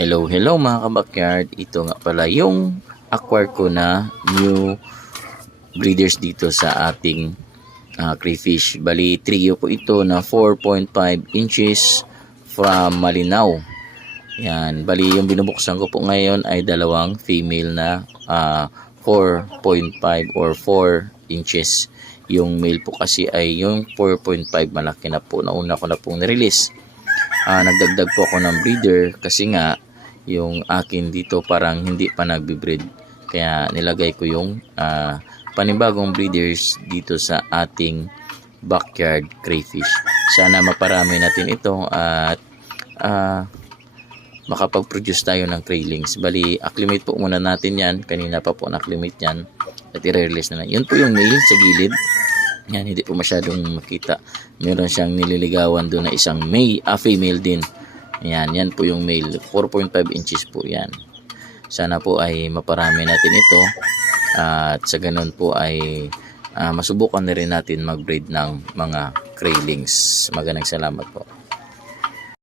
Hello mga kabakyard. Ito nga pala yung acquire ko na new breeders dito sa ating crayfish. Bali, trio po ito na 4.5 inches from Malinaw. Yan. Bali, yung binubuksan ko po ngayon ay dalawang female na 4.5 or 4 inches. Yung male po kasi ay yung 4.5, malaki na po. Nauna ko na pong nirelease. Nagdagdag po ako ng breeder kasi nga yung akin dito parang hindi pa nagbe-breed, kaya nilagay ko yung panibagong breeders dito sa ating backyard crayfish. Sana maparami natin ito at makapag-produce tayo ng craylings. Bali, acclimate po muna natin yan. Kanina pa po na-acclimate yan at i-release na lang. Yun po yung male sa gilid. Yan, hindi po masyadong makita. Meron siyang nililigawan doon na isang female din. Yan, yan po yung male. 4.5 inches po yan. Sana po ay maparami natin ito. At sa ganun po ay masubukan na rin natin mag-breed ng mga craylings. Magandang salamat po.